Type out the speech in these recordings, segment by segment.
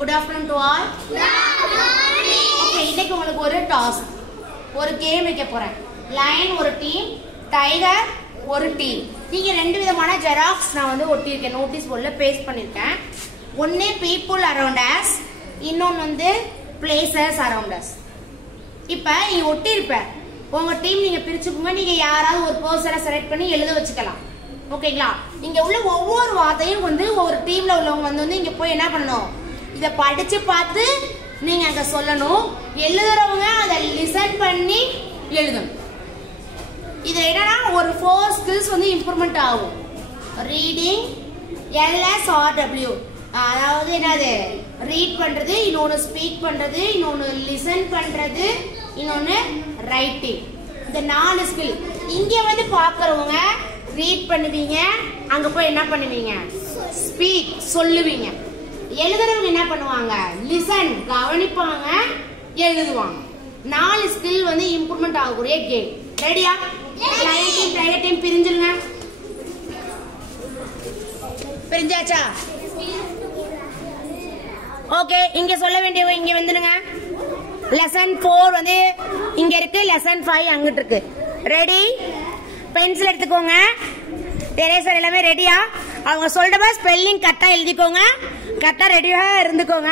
Good afternoon to all. Okay, இன்னைக்கு உங்களுக்கு ஒரு டாஸ்க், ஒரு கேம் வைக்க போறேன். லயன் ஒரு டீம், டைகர் ஒரு டீம். நீங்க ரெண்டு விதமான ஜெராக்ஸ் நான் வந்து ஒட்டியிருக்கேன், நோட்டீஸ் போர்டில் பேஸ்ட் பண்ணியிருக்கேன். ஒன்னு பீப்புள் அரவுண்ட் அஸ், இன்னொன்று வந்து பிளேசஸ் அரவுண்ட் அஸ். இப்போ நீங்க ஒட்டியிருப்பேன், உங்க டீம் நீங்க பிரிச்சுக்கோங்க. நீங்க யாராவது ஒரு பர்சனை செலக்ட் பண்ணி எழுத வச்சுக்கலாம். ஓகேங்களா? இங்க உள்ள ஒவ்வொரு வார்த்தையும் வந்து ஒவ்வொரு டீம்ல உள்ளவங்க வந்து இங்க போய் என்ன பண்ணணும், இதை படிச்சு பார்த்து நீங்க அங்க சொல்லணும். எழுதுறவங்க அதை லிசன் பண்ணி எழுதணும். இது என்னன்னா ஒரு 4 ஸ்கில்ஸ் வந்து இம்ப்ரூவ்மெண்ட் ஆகும். ரீடிங், LSRW, அதாவது என்னது, ரீட் பண்றது, இன்னொன்னு ஸ்பீக் பண்றது, இன்னொன்னு லிசன் பண்றது, இன்னொன்னு ரைட்டிங். இந்த 4 ஸ்கில். இங்க வந்து பாக்குறவங்க ரீட் பண்ணுவீங்க, அங்க போய் என்ன பண்ணுவீங்க, ஸ்பீக் சொல்லுவீங்க. எழுதுறவங்க என்ன பண்ணுவாங்க, லிசன் கவனிப்பாங்க, எழுதுவாங்க. 4 ஸ்கில் வந்து இம்ப்ரூவ்மெண்ட் ஆகக்கூடிய கேம். ரெடியா? லயன் டீம் டைகர் டீம் பிரிஞ்சிருங்க. பிரிஞ்சாச்சா? ஓகே, இங்க சொல்ல வேண்டியவங்க இங்க வந்துடுங்க. லெசன் 4 வந்து இங்க இருக்கு, லெசன் 5 அங்கிட்டு இருக்கு. ரெடி? பென்சில் எடுத்துக்கோங்க. எரேசர் எல்லாமே ரெடியா? அவங்க சொல்றப்ப ஸ்பெல்லிங் கரெக்டா எழுதிக்கோங்க, கரெக்டா ரெடியா இருந்துக்கோங்க.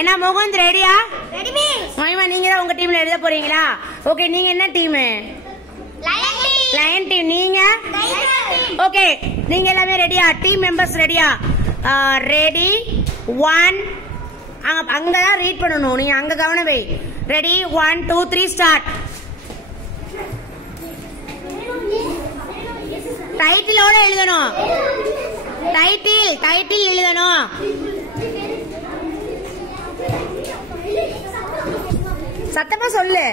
என்ன முகுந்த் ரெடியா? Ready miss. மகிமா நீங்க தான் உங்க டீம்ல எழுத போறீங்களா? ஓகே, நீங்க என்ன டீம்? Lion team. நீங்க? ஓகே, நீங்க எல்லாமே ரெடியா? டீம் மெம்பர்ஸ் ரெடியா? ரெடி 1. அங்கதான் ரீட் பண்ணணும், நீங்க அங்க கவனம் வை. Ready 1 2 3 start. டைட்டிலோட எழுதணும். டைட்டில் எழுதணும். சத்தமா சொல்லு.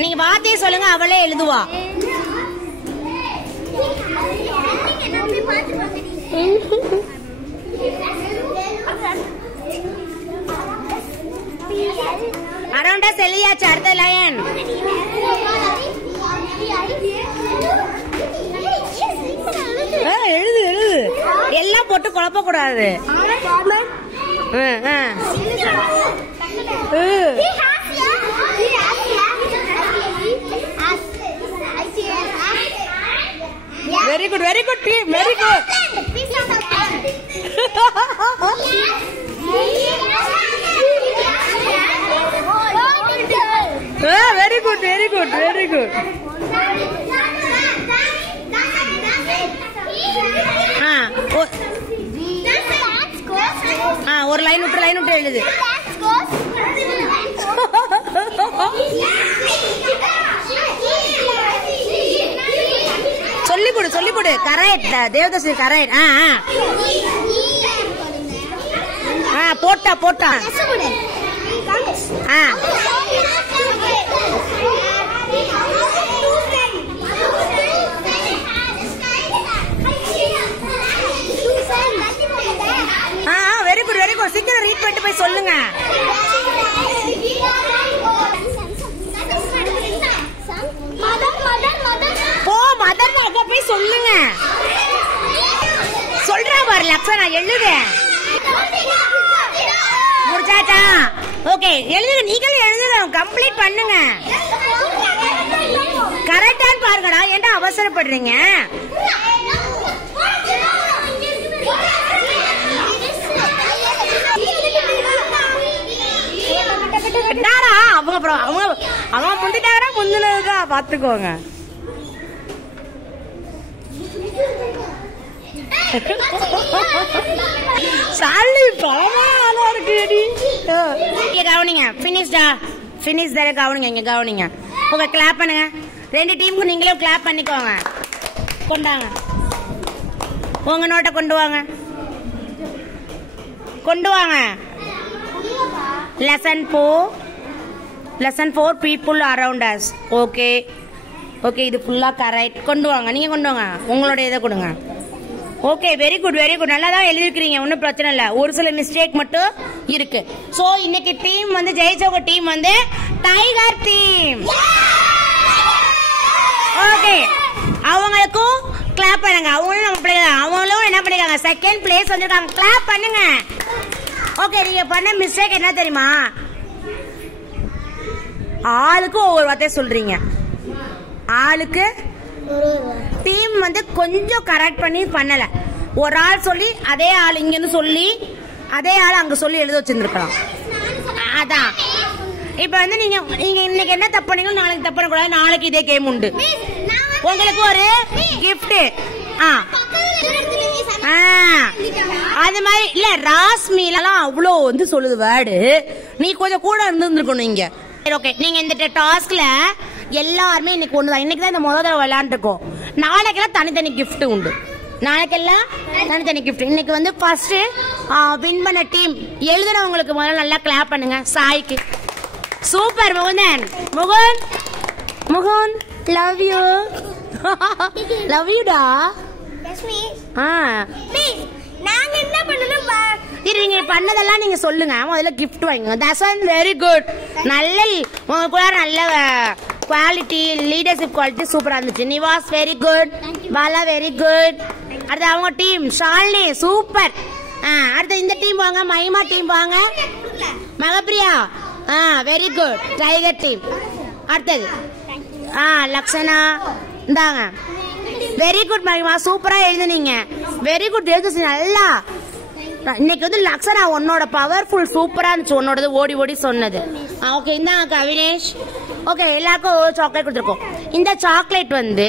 நீங்க வார்த்தையை சொல்லுங்க, அவளே எழுதுவா. அரௌண்டா செல்லியாச்சு. அடுத்த லயன். எழுது எழுது, எல்லாம் போட்டு குழப்ப கூடாது. Very good, very good team, very good. Very good, very good, very good. ஒரு லைன் விட்டு எழுது. சொல்லிப்படு. கரெக்ட் தேவதாசி, கரெக்ட். போட்டா. Very good, very good. சீக்கிரம் ரீட் பண்ணிட்டு போய் சொல்லுங்க. போ மதர் அங்க போய் சொல்லுங்க. சொல்றா பாரு லக்ஷனா, எழுது. முடிச்சாச்சா? ஓகே, எழுதுங்க. நீங்களும் எழுதுங்க, கம்ப்ளீட் பண்ணுங்க. கரெக்டான்னு பாருங்கடா, ஏன்டா அவசரப்படுறீங்க? அவங்க முந்திட்டாரா, முந்தினதுக்கா பாத்துக்கோங்க. சாலி பரவாயில்ல இருக்கு. கவனிங்க, பினிஷ் தர கவனிங்க, இங்க கவனிங்க. உங்க கிளாப் பண்ணுங்க. 2 டீமுக்கு நீங்களும் கிளாப் பண்ணிக்கோங்க. கொண்டாங்க, உங்க நோட்டை கொண்டு வாங்க. Lesson 4 people around us. Okay, இது ஃபுல்லா கரெக்ட். கொண்டு வாங்க, நீங்க கொண்டு வாங்க, உங்களோட இதை கொடுங்க. Okay, very good, very good. நல்லா தான் எழுதிருக்கீங்க, ஒன்றும் பிரச்சனை இல்லை. ஒரு சில மிஸ்டேக் மட்டும் இருக்கு. சோ இன்னைக்கு டீம் வந்து ஜெயிச்சவங்க டீம் வந்து டைகர் டீம். ஓகே, அவங்களுக்கும் கிளாப் பண்ணுங்க. அவங்களும் நம்ம பிள்ளைங்க, அவங்களும் என்ன பண்ணிருக்காங்க, செகண்ட் பிளேஸ் வந்திருக்காங்க. கிளாப் பண்ணுங்க. ஓகே, நீங்க பண்ண மிஸ்டேக் என்ன தெரியுமா? ஆளுக்கு ஒவ்வொரு வார்த்தை சொல்றீங்க. ஆளுக்கு டீம் வந்து கொஞ்சம் கரெக்ட் பண்ணி பண்ணல. ஒரு ஆள் சொல்லி அதே ஆள் இங்க இருந்து சொல்லி அதே ஆள் அங்க சொல்லி எழுத வச்சிருந்துருக்கலாம். அதான் இப்ப வந்து நீங்க இன்னைக்கு என்ன தப்பு பண்ணீங்களோ நாளைக்கு தப்பு பண்ணக்கூடாது. நாளைக்கு இதே கேம் உண்டு. உங்களுக்கு ஒரு கிஃப்ட். அது மாதிரி இல்ல, ராஸ்மிலாம் அவ்வளோ வந்து சொல்லுது வேர்டு. நீ கொஞ்சம் கூட இருந்துருக்கணும் இங்க. ஓகே, நீங்க இந்த டாஸ்க்ல எல்லாருமே இன்னைக்கு ஒண்ணுதான். இன்னைக்கு தான் இந்த முதல் தடவை விளையாண்டுருக்கோம். நாளைக்கெல்லாம் தனித்தனி கிஃப்ட் உண்டு. நாளைக்கெல்லாம் தனித்தனி கிஃப்ட். இன்னைக்கு வந்து ஃபர்ஸ்ட் வின் பண்ண டீம் எழுதுனவங்களுக்கு முதல்ல நல்லா கிளாப் பண்ணுங்க. சாய்க்கு super. Mukundan, Mukund love you. Love யூடா. நாங்க என்ன பண்ணனும்? நீங்க பண்ணதெல்லாம் நீங்க சொல்லுங்க. முதல்ல கிஃப்ட் வாங்குங்க. That's one very good. நல்ல குவாலிட்டி, லீடர்ஷிப் குவாலிட்டி சூப்பரா இருந்துச்சு. Nivas very good. Bala very good. அடுத்து அவங்க டீம் ஷாலினி சூப்பர். அடுத்து இந்த டீம் வாங்க. மகிமா டீம் வாங்க. மகப்பிரியா வெரி குட். Tiger team. அடுத்தது லக்ஷனா இந்தாங்க. வெரி குட் மகிமா, சூப்பரா எழுதுனீங்க. வெரி குட் எழுதுச்சு நல்லா. இன்னைக்கு வந்து லக்ஷனா உன்னோட பவர்ஃபுல் சூப்பரா இருந்துச்சு. உன்னோட ஓடி ஓடி சொன்னது. ஓகே, இந்தாங்க அவினேஷ். ஓகே, எல்லாருக்கும் ஒரு சாக்லேட் கொடுத்துருக்கோம். இந்த சாக்லேட் வந்து